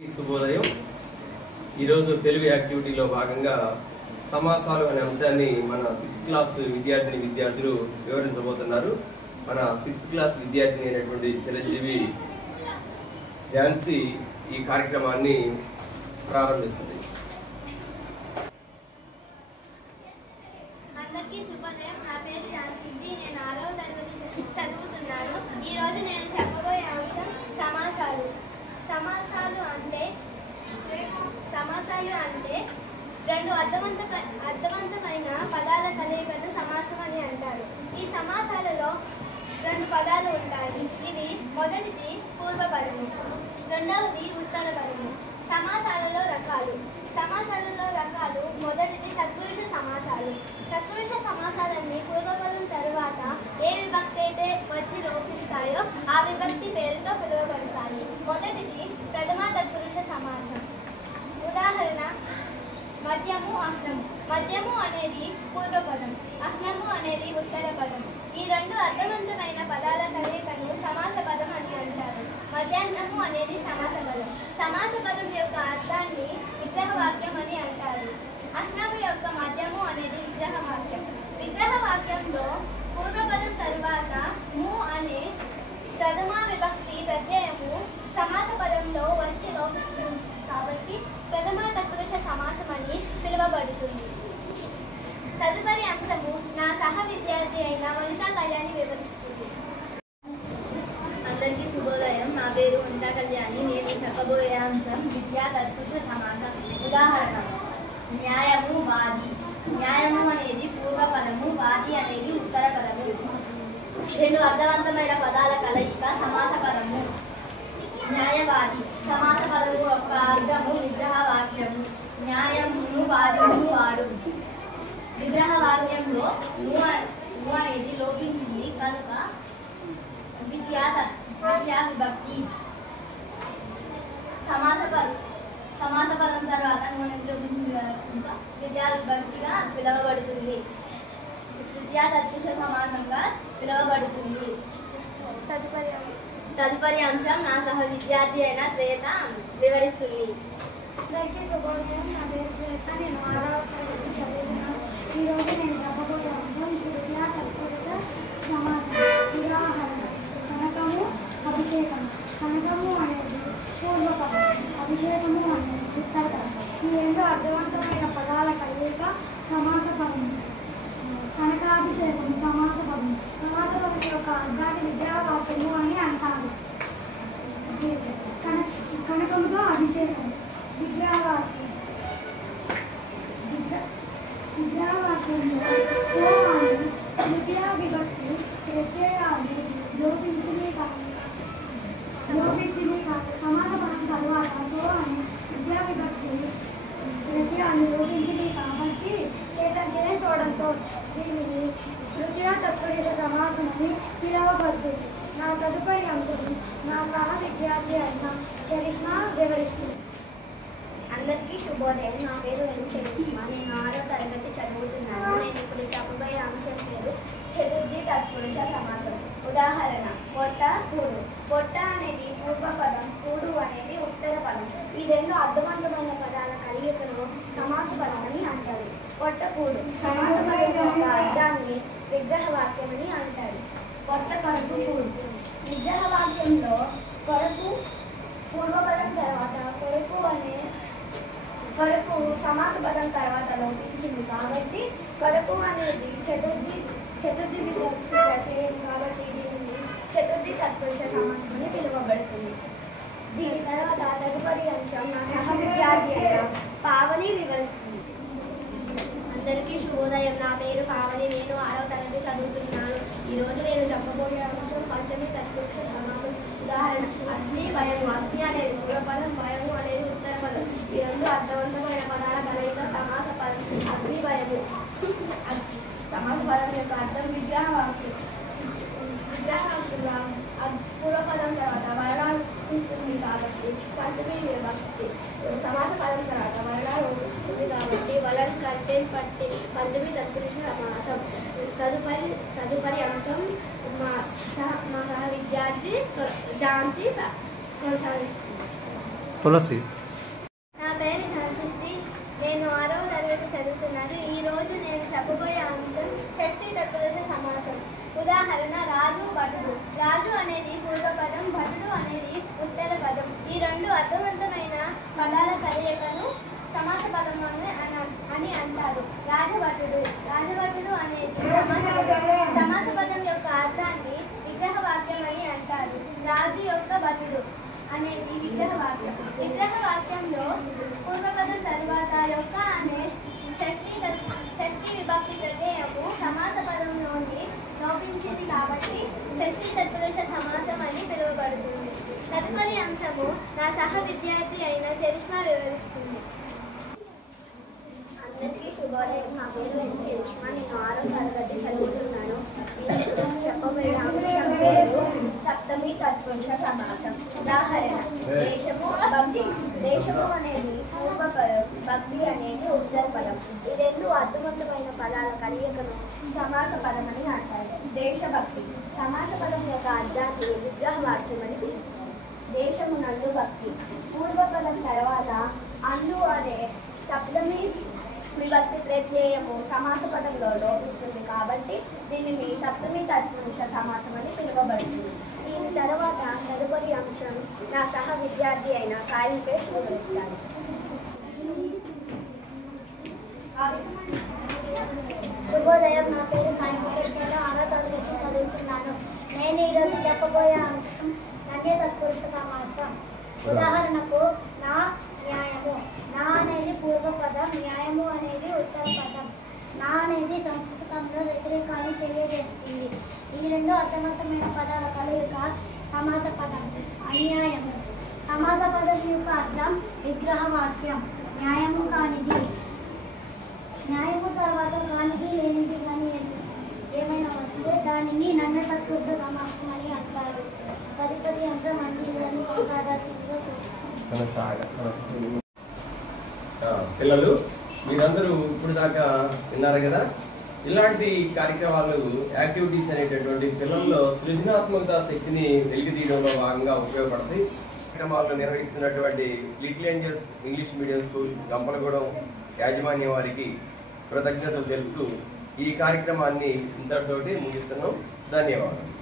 శుభోదయం. ఈరోజు తెలుగు యాక్టివిటీలో భాగంగా సమాసాలు అనే అంశాన్ని మన 6th క్లాస్ విద్యార్థులు వివరించబోతున్నారు. మన 6th క్లాస్ విద్యార్థిని అయినటువంటి చిరంజీవి ఝాన్సీ ఈ కార్యక్రమాన్ని ప్రారంభిస్తుంది. అందరికీ శుభోదయం. నా పేరు ఝాన్సీ. నేను 6వ తరగతి చదువుతున్నాను. ఈరోజు నేను చెప్పబోయే అంశం సమాసాలు. సమాసాలు అంటే రెండు అర్థవంతమైన పదాల కలయికను సమాసం అని అంటారు. ఈ సమాసాలలో రెండు పదాలు ఉంటాయి. ఇవి మొదటిది పూర్వపదము, రెండవది ఉత్తర పదము. సమాసాలలో రకాలు మొదటిది తత్పురుష సమాసాలు. తత్పురుష సమాసాలన్నీ పూర్వపదం తరువాత ఏ విభక్తి అయితే వచ్చి లోపిస్తాయో ఆ విభక్తి పేరుతో పిలువబడతాయి. మొదటిది ప్రథమ తత్పురుష సమాసం. ఉదాహరణ: మద్యము, అహ్నము. మద్యము అనేది పూర్వపదం, అహ్నము అనేది ఉత్తర పదం. ఈ రెండు అర్థవంతమైన పదాల కలయికను సమాస పదం అని అంటారు. మధ్యాహ్నము అనేది సమాస పదం. సమాస పదం యొక్క అర్థాన్ని విగ్రహ వాక్యం అని అంటారు. అహ్నము యొక్క మద్యము అనేది విగ్రహ వాక్యం. విగ్రహ వాక్యంలో పూర్వపదం తరువాత ము అనే ప్రథమ విభక్తి ప్రత్యయము సమాస పదంలో వచ్చి లోపిస్తుంది కాబట్టి ప్రథమ తత్పురుష సమాసం అని పిలువబడుతుంది. తదుపరి అంశము నా సహ విద్యార్థి అయిన వనితా కళ్యాణి వివరిస్తుంది. అందరికీ శుభోదయం. నా పేరు వనితా కళ్యాణి. నేను చెప్పబోయే అంశం విద్యా తత్పురుష సమాసం. ఉదాహరణ: న్యాయము, వాది. న్యాయము అనేది పూర్వపదము, వాది అనేది ఉత్తర పదము. రెండు అర్థవంతమైన పదాల కలయిక సమాస పదము. న్యాయవాది సమాస పదము యొక్క అర్థము విగ్రహ వాక్యము. న్యాయమును, వాదిను, వాడు. విగ్రహ వాక్యంలో ను అనేది లోపించింది కనుక విద్యా విభక్తి. సమాస పదం తర్వాత ను అనేది లోపించింది కనుక విద్యా విభక్తిగా పిలువబడుతుంది. విద్యా తత్పురుష సమాసంగా పిలువబడుతుంది. తదుపరి అంశం నా సహ విద్యార్థి అయిన శ్వేత వివరిస్తుంది. అందరికీ శుభోదయం. నా పేరు శ్వేత. నేను 6వ తరగతి చదువుతున్నాను. ఈరోజు నేను చెప్పబోయే అంశం విద్యా తత్పురుష సమాసం. ఉదాహరణ: కనకము, అభిషేకము. కనకము అనేది పూర్వపదం, అభిషేకము అనేది ఉత్తర పదం. ఈ రెండు అర్థవంతమైన పదాల కలయిక సమాస పదం. కనకాభిషేకం సమాస పదం. సమాస పదం యొక్క అర్థాన్ని విగ్రహ వాక్యము అని అంటారు. కనకముతో అభిషేకం. విగ్రహవాక్యంలో తృతీయ విభక్తి ప్రత్యయాలు లోపించినే కాదు సమాస పదం తరువాత తో అని విద్యా విభక్తి ప్రత్యయాలు లోపించినే కాబట్టి చేయకపోవడంతో దీనిని తృతీయ తత్పురుష సమాసం అని పిలువబడుతుంది. నా తదుపరి అంశం నా సహ విద్యార్థి అయిన చరిష్మా వివరిస్తుంది. అందరికీ శుభోదయం. నా పేరు చరిష్మా. నేను 6వ తరగతి చదువుతున్నాను. నేను ఇప్పుడు చెప్పబోయే అంశం పేరు చతుర్థి తత్పురుష సమాసం. ఉదాహరణ: పొట్ట, కూడు. పొట్ట అనేది పూర్వపదం, కూడు అనేది ఉత్తర పదం. ఈ రెండు అర్థవంతమైన పదాల కలయికను సమాస పదం అని అంటారు. పొట్ట, కూడు సమాస పదం యొక్క అర్థాన్ని విగ్రహ వాక్యం అని అంటారు. పొట్ట, కొరకు, కూడు. విగ్రహ వాక్యంలో కొరకు పూర్వపదం తర్వాత కొరకు సమాస పదం తర్వాత లోపించింది కాబట్టి కొరకు అనేది చతుర్థి విభక్తి ప్రత్యయం కాబట్టి దీనిని చతుర్థి తత్పురుష సమాసం అని పిలువబడుతుంది. దీని తర్వాత తదుపరి అంశం నా సహ విద్యార్థి అయిన పావని వివరిస్తుంది. అందరికీ శుభోదయం. నా పేరు పావని. నేను 6వ తరగతి చదువుతున్నాను. ఈరోజు నేను చెప్పబోయే అంశం పంచమి తత్పురుష సమాసం. ఉదాహరణ: అగ్ని, భయము. అగ్ని అనేది పూర్వపదం, భయము అనేది ఉత్తర పదం. ఈ రెండు అర్థవంతమైన పదాల కలయిక సమాస పదం. అగ్ని, భయము. సమాస పదం యొక్క అర్థం విగ్రహ వాక్యం. పూర్వపదం తర్వాత వర్ణాలు ఇస్తుంది కాబట్టి పంచమి విభక్తి. సమాస పదం తర్వాత వర్ణాలు ఇస్తుంది కాబట్టి వలన్, కంటెంట్, పట్టి పంచమి తత్పురుష సమాసం. తదుపరి అంశం మా సహ విద్యార్థి ఝాన్సీ కొనసాగిస్తుంది. తులసి. నా పేరు ఝాన్సీ. నేను 6వ తరగతి చదువుతున్నాను. ఈ రోజు నేను చెప్పబోయే అంశం షష్ఠీ తత్పురుష సమాసం. ఉదాహరణ రాజు భటుడు. రాజు అనేది పూర్వపదం, భటుడు అనేది ఉత్తర పదం. ఈ రెండు అర్థవంతమైన పదాల కలయికను సమాస పదం అని అంటారు. రాజభటుడు. రాజభటుడు అనేది సమాస పదం యొక్క అర్థాన్ని విగ్రహ వాక్యం అని అంటారు. రాజు యొక్క భటుడు అనేది విగ్రహ వాక్యం. విగ్రహ వాక్యంలో పూర్వపదం తరువాత యొక్క అనే షష్ఠీ విభక్తి ప్రత్యయము సమాస పదంలోని లోపించింది కాబట్టి షష్ఠీ తత్పురుష సమాసం అని పిలువబడుతుంది. తదుపరి అంశము నా సహ విద్యార్థి అయిన చరిష్మా వివరిస్తుంది. అందరికీ శుభోదయం. నా పేరు చరిష్మా. నేను 6వ తరగతి చదువుతున్నాను. నేను చెప్పబోయే అంశం పేరు సప్తమి తత్పురుష సమాసం. ఉదాహరణ దేశము, భక్తి. దేశము అనేది పూర్వపదం, భక్తి అనేది ఉత్తర పదం. ఈ రెండు అర్థవంతమైన పదాల కలయికను సమాస పదం అని అంటారు. దేశభక్తి. సమాస పదం యొక్క అర్థాన్ని విగ్రహ వాక్యం అని పిలుస్తారు. దేశము నందు భక్తి. పూర్వపదం తర్వాత అన్ను అనే సప్తమి విభక్తి ప్రత్యయము సమాస పదంలో లోపిస్తుంది కాబట్టి దీనిని సప్తమి తత్పురుష సమాసం అని పిలువబడుతుంది. దీని తర్వాత తదుపరి అంశం నా సహ విద్యార్థి అయిన సాయి పేష్ వివరిస్తాను. శుభోదయం. నా పేరు సాయి ముఖేష్. నేను 6వ తరగతి చదువుతున్నాను. నేను ఈరోజు చెప్పబోయే అంశం నన్య తత్పురుష సమాసం. ఉదాహరణకు నా, న్యాయము. నా అనేది పూర్వపదం, న్యాయము అనేది ఉత్తర పదం. నా అనేది సంస్కృతంలో వ్యతిరేకాన్ని తెలియజేస్తుంది. ఈ రెండు అర్థవంతమైన పదాల కలయిక సమాస పదం. అన్యాయము. సమాస పదం యొక్క అర్థం విగ్రహ వాక్యం. న్యాయము కానిది. న్యాయము తర్వాత కానిది, లేనిది కానీ ఏమైనా వస్తే దానిని నన్య తత్పురుష సమాసం అని అంటారు. తదుపరి అంశం అందించని కొనసాగాల్సిందిగా పిల్లలు మీరందరూ ఇప్పుడు దాకా విన్నారు కదా. ఇలాంటి కార్యక్రమాలు, యాక్టివిటీస్ అనేటటువంటి పిల్లల్లో సృజనాత్మక శక్తిని వెలికితీయడంలో భాగంగా ఉపయోగపడతాయి. కార్యక్రమాలను నిర్వహిస్తున్నటువంటి little angels English medium school Gampalagudem యాజమాన్యం వారికి కృతజ్ఞతలు తెలుపుతూ ఈ కార్యక్రమాన్ని ఇంతటితోటి ముగిస్తున్నాం. ధన్యవాదాలు.